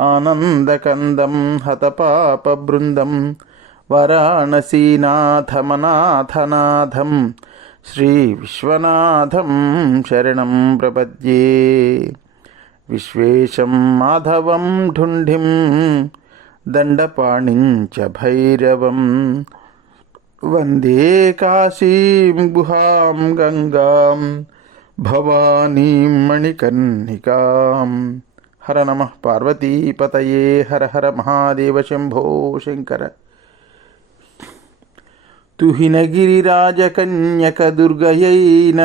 ఆనందకందం హతపాపబృందం వారాణసీనాథమనాథనాథం శ్రీ విశ్వనాథం శరణం ప్రపద్యే. విశ్వేశం మాధవం ఢుంఢిం దండపాణిం చ భైరవం. వందే కాశీం గుహాం గంగాం భవానీం మణికర్ణికాం. హర నమ పార్వతీపతయే హర హర మహాదేవ శంభో శంకర. తుహినగిరిరాజకన్యక దుర్గయైన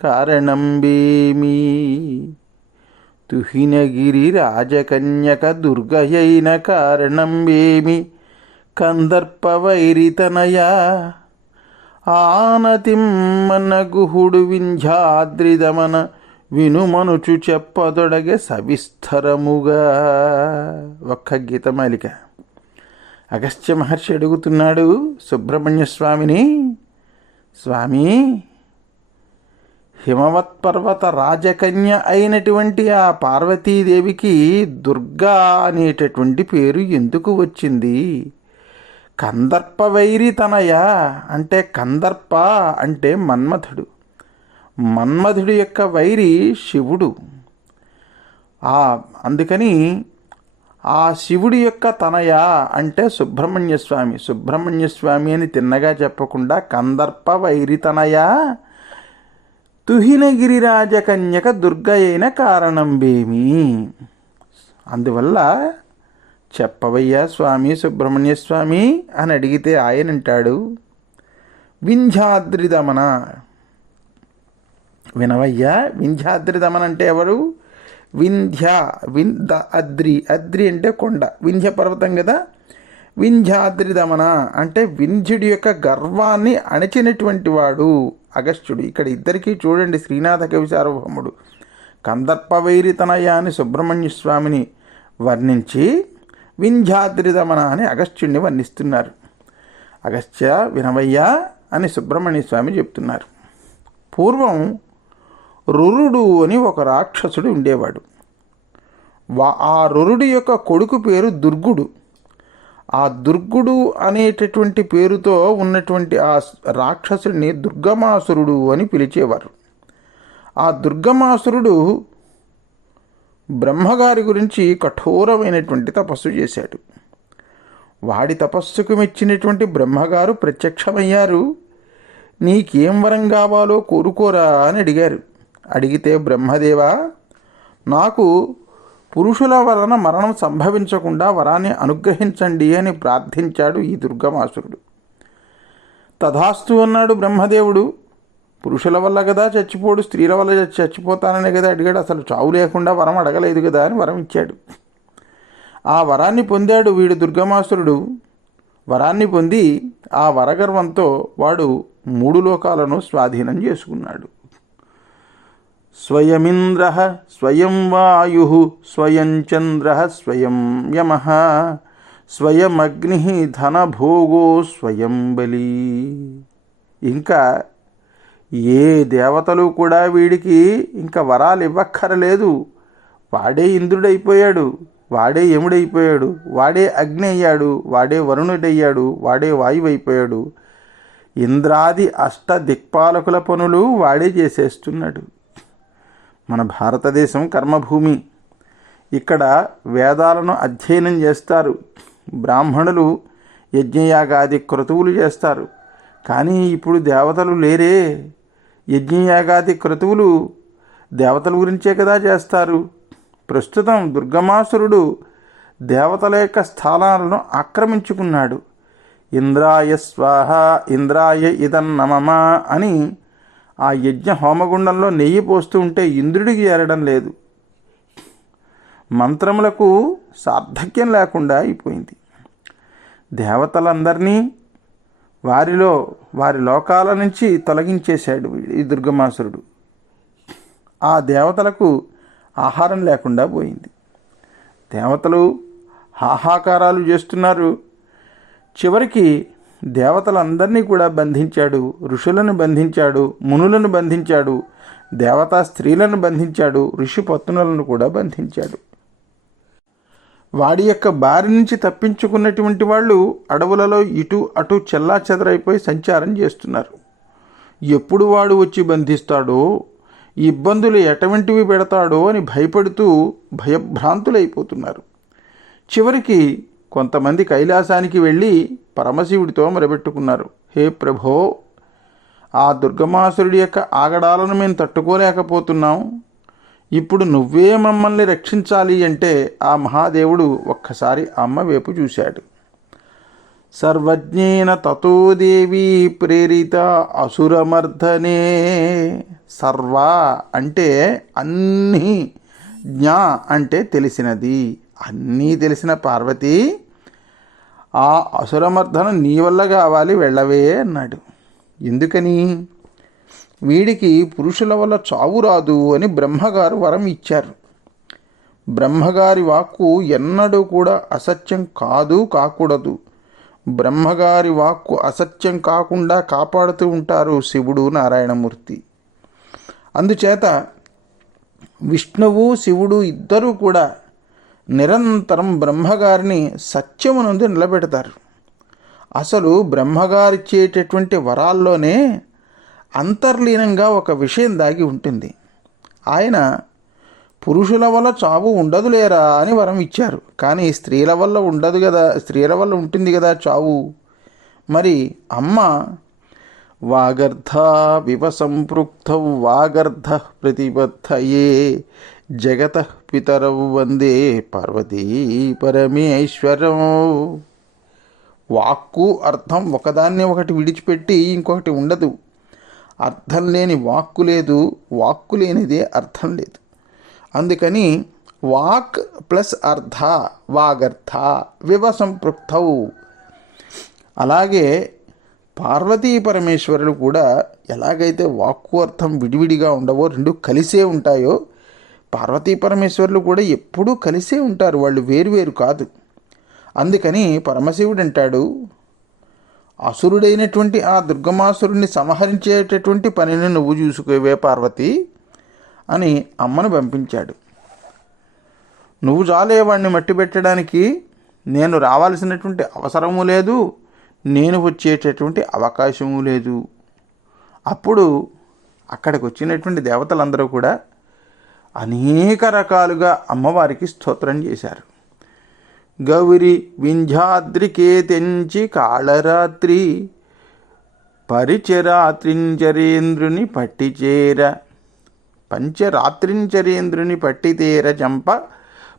కారణం బేమి తుహినగిరిరాజకన్యక దుర్గయైన కారణం బేమి కందర్పవైరితనయా. ఆనతిమ్మన గుహుడు వింధ్యాద్రిదమన వినుమనుచు చెప్పదొడగే సవిస్తరముగా. ఒక్క గీతమాలిక అగస్త్య మహర్షి అడుగుతున్నాడు సుబ్రహ్మణ్య స్వామిని. స్వామి హిమవత్ పర్వత రాజకన్య అయినటువంటి ఆ పార్వతీదేవికి దుర్గా అనేటటువంటి పేరు ఎందుకు వచ్చింది? కందర్ప వైరి తనయ? అంటే కందర్ప అంటే మన్మథుడు. మన్మధుడి యొక్క వైరి శివుడు. ఆ అందుకని ఆ శివుడి యొక్క తనయ అంటే సుబ్రహ్మణ్య స్వామి సుబ్రహ్మణ్య స్వామి అని తిన్నగా చెప్పకుండా కందర్ప వైరి తనయ? తుహినగిరి రాజకన్యక దుర్గ అయిన కారణం అందువల్ల చెప్పవయ్యా స్వామి సుబ్రహ్మణ్య స్వామి అని అడిగితే ఆయనంటాడు వింధ్యాద్రిదమన వినవయ్యా? వింధ్యాద్రిదమన అంటే ఎవరు? వింధ్య వింద అద్రి. అద్రి అంటే కొండ. వింధ్య పర్వతం కదా? వింధ్యాద్రిదమన అంటే వింధ్యుడి యొక్క గర్వాన్ని అణచినటువంటి వాడు అగస్త్యుడు. ఇక్కడ ఇద్దరికీ చూడండి శ్రీనాథ కవి సార్వభౌముడు. కందర్పవైరితనయ అని సుబ్రహ్మణ్య స్వామిని వర్ణించి వింధ్యాద్రిదమన అని అగస్త్యుడిని వర్ణిస్తున్నారు. అగస్త్య వినవయ్య అని సుబ్రహ్మణ్య స్వామి చెప్తున్నారు. పూర్వం రురుడు అని ఒక రాక్షసుడు ఉండేవాడు. వా ఆ రురుడి యొక్క కొడుకు పేరు దుర్గుడు. ఆ దుర్గుడు అనేటటువంటి పేరుతో ఉన్నటువంటి ఆ రాక్షసుడిని దుర్గమాసురుడు అని పిలిచేవారు. ఆ దుర్గమాసురుడు బ్రహ్మగారి గురించి కఠోరమైనటువంటి తపస్సు చేశాడు. వాడి తపస్సుకు మెచ్చినటువంటి బ్రహ్మగారు ప్రత్యక్షమయ్యారు. నీకేం వరం కావాలో కోరుకోరా అని అడిగారు. అడిగితే బ్రహ్మదేవా నాకు పురుషుల వలన మరణం సంభవించకుండా వరాన్ని అనుగ్రహించండి అని ప్రార్థించాడు ఈ దుర్గమాసురుడు. తథాస్తు అన్నాడు బ్రహ్మదేవుడు పురుషుల వల్ల కదా చచ్చిపోడు స్త్రీల వల్ల చచ్చిపోతాననే కదా అడిగాడు అసలు చావు లేకుండా వరం అడగలేదు కదా అని వరం ఇచ్చాడు. ఆ వరాన్ని పొందాడు వీడు దుర్గమాసురుడు. వరాన్ని పొంది ఆ వరగర్వంతో వాడు మూడు లోకాలను స్వాధీనం చేసుకున్నాడు. స్వయమింద్ర స్వయం వాయు స్వయం చంద్ర స్వయం యమ స్వయమగ్ని ధనభోగో స్వయం బలి. ఇంకా ఏ దేవతలు కూడా వీడికి ఇంకా వరాలు ఇవ్వక్కరలేదు. వాడే ఇంద్రుడైపోయాడు వాడే యముడైపోయాడు వాడే అగ్ని అయ్యాడు వాడే వరుణుడయ్యాడు వాడే వాయువు అయిపోయాడు ఇంద్రాది అష్ట దిక్పాలకుల పనులు వాడే చేసేస్తున్నాడు. మన భారతదేశం కర్మభూమి. ఇక్కడ వేదాలను అధ్యయనం చేస్తారు. బ్రాహ్మణులు యజ్ఞయాగాది క్రతువులు చేస్తారు. కానీ ఇప్పుడు దేవతలు లేరే. యజ్ఞయాగాది క్రతువులు దేవతల గురించే కదా చేస్తారు. ప్రస్తుతం దుర్గమాసురుడు దేవతల యొక్క స్థానాలను ఆక్రమించుకున్నాడు. ఇంద్రాయ స్వాహ ఇంద్రాయ ఇదన్నమమా అని ఆ యజ్ఞ హోమగుండంలో నెయ్యి పోస్తూ ఉంటే ఇంద్రుడికి చేరడం లేదు. మంత్రములకు సార్థక్యం లేకుండా అయిపోయింది. దేవతలందరినీ వారిలో వారి లోకాల నుంచి తొలగించేశాడు ఈ దుర్గమాసురుడు. ఆ దేవతలకు ఆహారం లేకుండా పోయింది. దేవతలు హాహాకారాలు చేస్తున్నారు. చివరికి దేవతలందరినీ కూడా బంధించాడు ఋషులను బంధించాడు మునులను బంధించాడు దేవతా స్త్రీలను బంధించాడు ఋషి పత్నులను కూడా బంధించాడు. వాడి యొక్క బారి నుంచి తప్పించుకున్నటువంటి వాళ్ళు అడవులలో ఇటు అటు చెల్లా చెదరైపోయి సంచారం చేస్తున్నారు. ఎప్పుడు వాడు వచ్చి బంధిస్తాడో ఇబ్బందులు ఎటువంటివి పెడతాడో అని భయపడుతూ భయభ్రాంతులైపోతున్నారు. చివరికి కొంతమంది కైలాసానికి వెళ్ళి పరమశివుడితో మొరబెట్టుకున్నారు. హే ప్రభో ఆ దుర్గమాసురుడి యొక్క ఆగడాలను మేము తట్టుకోలేకపోతున్నాం. ఇప్పుడు నువ్వే మమ్మల్ని రక్షించాలి అంటే ఆ మహాదేవుడు ఒక్కసారి అమ్మ వైపు చూశాడు. సర్వజ్ఞేన తతోదేవి ప్రేరిత అసురమర్ధనే సర్వ అంటే అన్నీ జ్ఞా అంటే తెలిసినది. అన్నీ తెలిసిన పార్వతి ఆ అసురమర్ధనం నీ వల్ల కావాలి వెళ్ళవే అన్నాడు. ఎందుకని? వీడికి పురుషుల వల్ల చావు రాదు అని బ్రహ్మగారు వరం ఇచ్చారు. బ్రహ్మగారి వాక్కు ఎన్నడూ కూడా అసత్యం కాదు కాకూడదు. బ్రహ్మగారి వాక్కు అసత్యం కాకుండా కాపాడుతూ ఉంటారు శివుడు నారాయణమూర్తి. అందుచేత విష్ణువు శివుడు ఇద్దరూ కూడా నిరంతరం బ్రహ్మగారిని సత్యమునందు నిలబెడతారు. అసలు బ్రహ్మగారిచ్చేటటువంటి వరాల్లోనే అంతర్లీనంగా ఒక విషయం దాగి ఉంటుంది. ఆయన పురుషుల వల్ల చావు ఉండదు లేరా అని వరం ఇచ్చారు. కానీ స్త్రీల వల్ల ఉండదు కదా స్త్రీల వల్ల ఉంటుంది కదా చావు. మరి అమ్మ వాగర్ధ వివ సంపృక్త వాగర్ధ ప్రతిబద్ధయే జగత పితరవు వందే పార్వతీ పరమేశ్వరం. వాక్కు అర్థం ఒకదాన్ని ఒకటి విడిచిపెట్టి ఇంకొకటి ఉండదు. అర్థం లేని వాక్కు లేదు వాక్కు లేనిదే అర్థం లేదు. అందుకని వాక్ ప్లస్ అర్థ వాగర్థ వివ సంపృక్తౌ అలాగే పార్వతీ పరమేశ్వరులు కూడా ఎలాగైతే వాక్కు అర్థం విడివిడిగా ఉండవో రెండు కలిసే ఉంటాయో పార్వతీ పరమేశ్వరులు కూడా ఎప్పుడూ కలిసే ఉంటారు. వాళ్ళు వేరువేరు కాదు. అందుకని పరమశివుడు అంటాడు అసురుడైనటువంటి ఆ దుర్గమాసురుణ్ణి సంహరించేటటువంటి పనిని నువ్వు చూసుకోవే పార్వతి అని అమ్మను పంపించాడు. నువ్వు చాలే వాడిని మట్టి పెట్టడానికి. నేను రావాల్సినటువంటి అవసరము లేదు. నేను వచ్చేటటువంటి అవకాశము లేదు. అప్పుడు అక్కడికి వచ్చినటువంటి దేవతలందరూ కూడా అనేక రకాలుగా అమ్మవారికి స్తోత్రం చేశారు. గౌరి వింధ్యాద్రికే తెంచి కాళరాత్రి పరిచరాత్రించరేంద్రుని పట్టిచేర పంచరాత్రించరేంద్రుని పట్టితేర చంప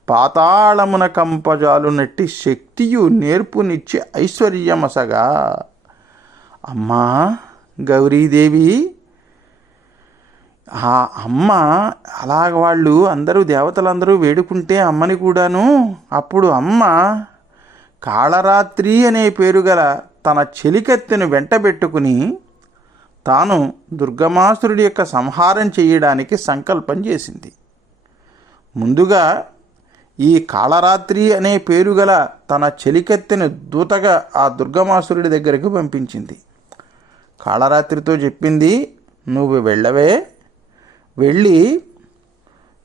పాతాళమున కంపజాలు నట్టి శక్తియు నేర్పునిచ్చి ఐశ్వర్యమసగా. అమ్మా గౌరీదేవి ఆ అమ్మ అలాగ వాళ్ళు అందరూ దేవతలందరూ వేడుకుంటే అమ్మని కూడాను అప్పుడు అమ్మ కాళరాత్రి అనే పేరు గల తన చెలికత్తెను వెంటబెట్టుకుని తాను దుర్గమాసురుడి యొక్క సంహారం చేయడానికి సంకల్పం చేసింది. ముందుగా ఈ కాళరాత్రి అనే పేరు గల తన చెలికత్తెను దూతగా ఆ దుర్గమాసురుడి దగ్గరికి పంపించింది. కాళరాత్రితో చెప్పింది నువ్వు వెళ్ళవే వెళ్ళి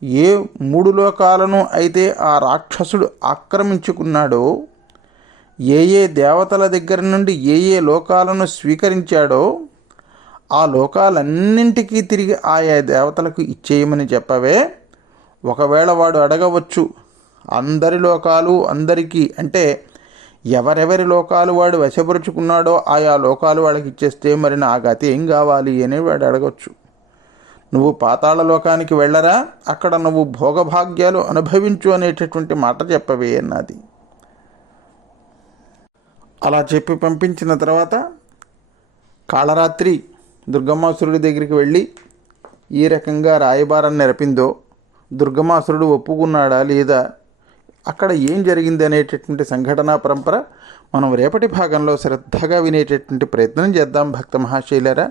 ఏ మూడు లోకాలను అయితే ఆ రాక్షసుడు ఆక్రమించుకున్నాడో ఏ ఏ దేవతల దగ్గర నుండి ఏ ఏ లోకాలను స్వీకరించాడో ఆ లోకాలన్నింటికీ తిరిగి ఆయా దేవతలకు ఇచ్చేయమని చెప్పవే. ఒకవేళ వాడు అడగవచ్చు అందరి లోకాలు అందరికీ అంటే ఎవరెవరి లోకాలు వాడు వశపరుచుకున్నాడో ఆయా లోకాలు వాళ్ళకి ఇచ్చేస్తే మరి నా గతి ఏం కావాలి అని వాడు అడగవచ్చు నువ్వు పాతాళలోకానికి వెళ్ళరా? అక్కడ నువ్వు భోగభాగ్యాలు అనుభవించు అనేటటువంటి మాట చెప్పవే అన్నది. అలా చెప్పి పంపించిన తర్వాత కాళరాత్రి దుర్గమాసురుడి దగ్గరికి వెళ్ళి ఏ రకంగా రాయబారం నెరపిందో? దుర్గమాసురుడు ఒప్పుకున్నాడా లేదా? అక్కడ ఏం జరిగింది అనేటటువంటి సంఘటనా పరంపర మనం రేపటి భాగంలో శ్రద్ధగా వినేటటువంటి ప్రయత్నం చేద్దాం భక్త మహాశైలరా.